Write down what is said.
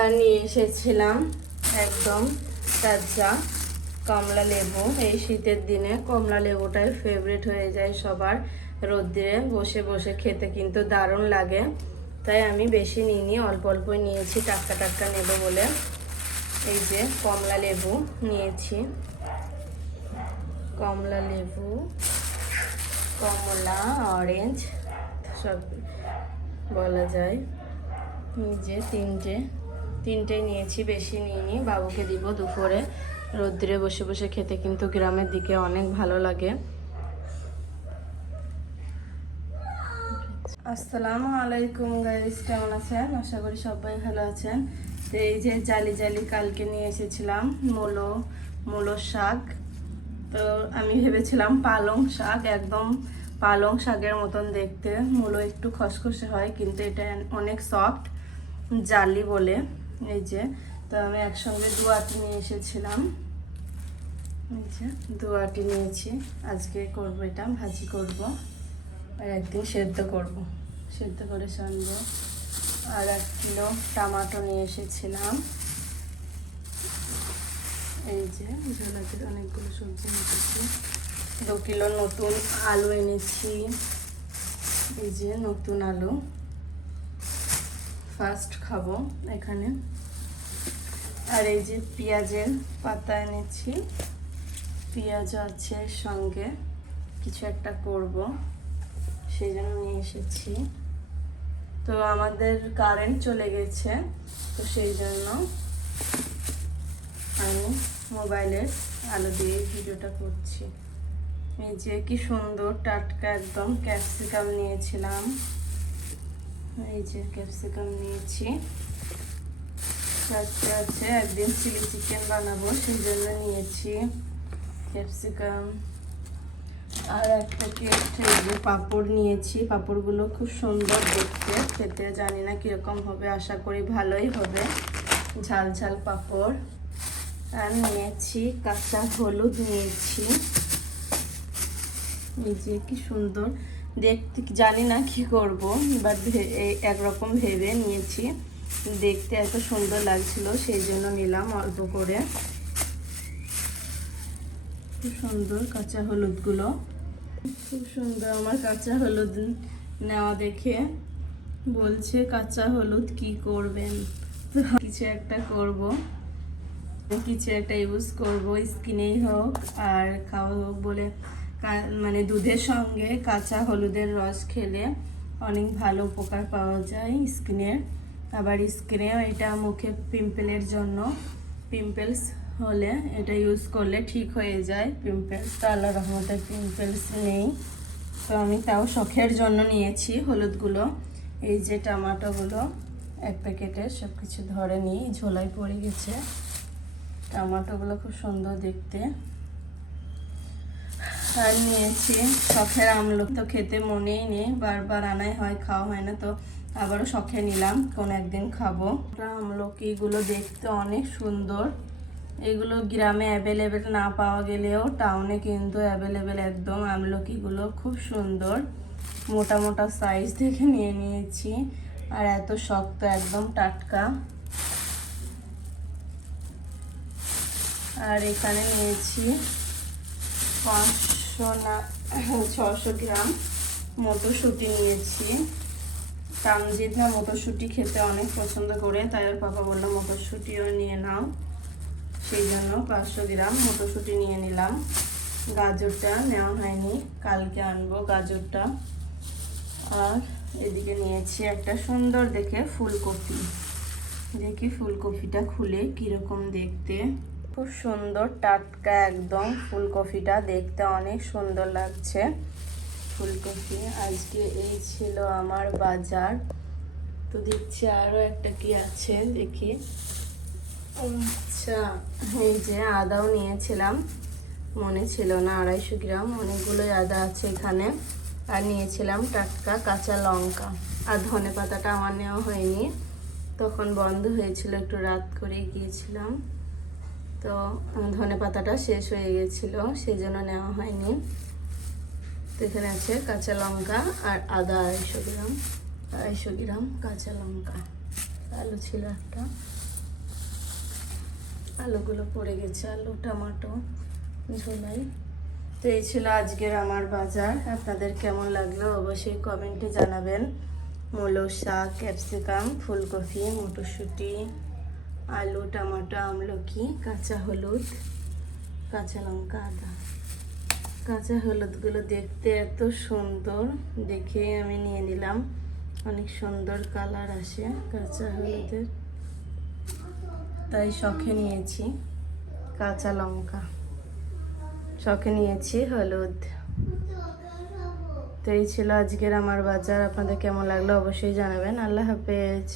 আর নিয়ে এসেছিলাম একদম তাজা কমলা লেবু। এই শীতের দিনে কমলা লেবুটাই ফেভারিট হয়ে যায় সবার। রোদ্রে বসে বসে খেতে কিন্তু দারুণ লাগে, তাই আমি বেশি নিইনি, অল্প অল্পই নিয়েছি, টাটকা টাটকা নেব বলে। এই যে কমলা লেবু নিয়েছি, কমলা লেবু, কমলা, অরেঞ্জ সব বলা যায়। এই যে তিনটে নিয়েছি, বেশি নিইনি, বাবুকে দিব দুপুরে। রোদ্রে বসে বসে খেতে কিন্তু গ্রামের দিকে অনেক ভালো লাগে। আসসালামু আলাইকুম গাইস, কেমন আছেন? আশা করি সবাই ভালো আছেন। তো এই যে জালি জালি কালকে নিয়ে এসেছিলাম মূলো শাক। তো আমি ভেবেছিলাম পালং শাক, একদম পালং শাকের মতন দেখতে। মূলো একটু খসখসে হয় কিন্তু এটা অনেক সফট, জালি বলে। এই যে তো আমি একসঙ্গে 2 আটি নিয়ে এসেছিলাম। এই যে 2 আটি নিয়েছি, আজকে করব এটা ভাজি করব, আর একদিন সেদ্ধ করব, সেদ্ধ করে সানবো। আর 1 কিলো টমেটো নিয়ে এসেছিলাম। এই যে ঝোলাতে অনেকগুলো সবজি নিয়েছি। 2 কিলো নতুন আলু এনেছি। এই যে নতুন আলু, ফার্স্ট খাবো এখানে। আর এই যে পেঁয়াজের পাতা এনেছি, পেঁয়াজ আছে সঙ্গে, কিছু একটা করব সেই জন্য নিয়ে এসেছি। তো আমাদের কারেন্ট চলে গেছে, তো সেই জন্য আমি মোবাইলের আলো দিয়ে ভিডিওটা করছি। এই যে কি সুন্দর টাটকা একদম ক্যাপসিকাম নিয়েছিলাম। এই যে ক্যাপসিকাম নিয়েছি, আছে একদিন চিলি চিকেন বানাবো সেই জন্য নিয়েছি ক্যাপসিকাম। আর একটা যে পাঁপড় নিয়েছি, পাঁপড়গুলো খুব সুন্দর দেখতে, খেতে জানি না কীরকম হবে, আশা করি ভালোই হবে, ঝাল ঝাল পাঁপড়। আর নিয়েছি কাঁচা হলুদ নিয়েছি। এই যে কি সুন্দর দেখতে, জানি না কি করব, বাট একরকম ভেবে নিয়েছি, দেখতে এত সুন্দর লাগছিল সেই জন্য নিলাম অল্প করে। খুব সুন্দর কাঁচা হলুদগুলো, খুব সুন্দর। আমার কাঁচা হলুদ নেওয়া দেখে বলছে কাঁচা হলুদ কি করবেন, তো কিছু একটা করব, কিছু একটা ইউজ করব, স্কিনেই হোক আর খাওয়া হোক বলে। মানে দুধের সঙ্গে কাঁচা হলুদের রস খেলে অনেক ভালো উপকার পাওয়া যায় স্কিনের। আবার স্কিনেও এটা মুখে পিম্পলের জন্য, পিম্পলস হলে এটা ইউজ করলে ঠিক হয়ে যায় পিম্পলস। তো আল্লাহর রহমতে পিম্পলস নেই, তো আমি তাও শখের জন্য নিয়েছি হলুদগুলো। এই যে টমেটোগুলো 1 প্যাকেটের, সব কিছু ধরে নিই, ঝোলায় পড়ে গেছে। টমেটোগুলো খুব সুন্দর দেখতে। আর নিয়েছি শখের আমলকি, তো খেতে মনেই নেই, বারবার আনাই হয়, খাওয়া হয় না, তো আবারও শখে নিলাম, কোন একদিন খাবো। আমলকিগুলো দেখতে অনেক সুন্দর, এগুলো গ্রামে অ্যাভেলেবেল না পাওয়া গেলেও টাউনে কিন্তু অ্যাভেলেবেল একদম। আমলকিগুলো খুব সুন্দর, মোটা মোটা সাইজ দেখে নিয়ে নিয়েছি, আর এত শক্ত, একদম টাটকা। আর এখানে নিয়েছি 600 গ্রাম মটরশুঁটি নিয়েছি। তামজিদ না মটরশুঁটি খেতে অনেক পছন্দ করে, তাই ওর পাপা বললো মটরশুঁটিও নিয়ে নাও, সেই জন্য 500 গ্রাম মটরশুঁটি নিয়ে নিলাম। গাজরটা নেওয়া হয়নি, কালকে আনবো গাজরটা। আর এদিকে নিয়েছি একটা সুন্দর দেখে ফুলকপি, দেখি ফুলকপিটা খুলে কীরকম দেখতে। খুব সুন্দর টাটকা একদম, ফুলকপিটা দেখতে অনেক সুন্দর লাগছে ফুলকপি। আজকে এই ছিল আমার বাজার। তো দেখছি আরও একটা কি আছে দেখি। আচ্ছা, এই যে আদাও নিয়েছিলাম, মনে ছিল না, 250 গ্রাম, অনেকগুলোই আদা আছে এখানে। আর নিয়েছিলাম টাটকা কাঁচা লঙ্কা। আর ধনেপাতাটা আমার নেওয়া হয়নি, তখন বন্ধ হয়েছিল, একটু রাত করে গিয়েছিলাম, তো ধনেপাতাটা শেষ হয়ে গেছিলো সেই জন্য নেওয়া হয়নি। তো এখানে আছে কাঁচা লঙ্কা আর আদা 250 গ্রাম, 250 গ্রাম কাঁচা লঙ্কা। আলু ছিল একটা, আলুগুলো পড়ে গেছে, আলু টমেটো ঝোলাই। তো এই ছিল আজকের আমার বাজার। আপনাদের কেমন লাগলো অবশ্যই কমেন্টে জানাবেন। মূলো শাক, ক্যাপসিকাম, ফুলকপি, মটরশুঁটি, আলু, টমেটো, আমলকি, কাঁচা হলুদ, কাঁচা লঙ্কা, আদা। কাঁচা হলুদগুলো দেখতে এত সুন্দর, দেখে আমি নিয়ে নিলাম। অনেক সুন্দর কালার আসে কাঁচা হলুদের, তাই শখে নিয়েছি। কাঁচা লঙ্কা শখে নিয়েছি, হলুদ। তো এই ছিল আজকের আমার বাজার। আপনাদের কেমন লাগলো অবশ্যই জানাবেন। আল্লাহ হাফেজ।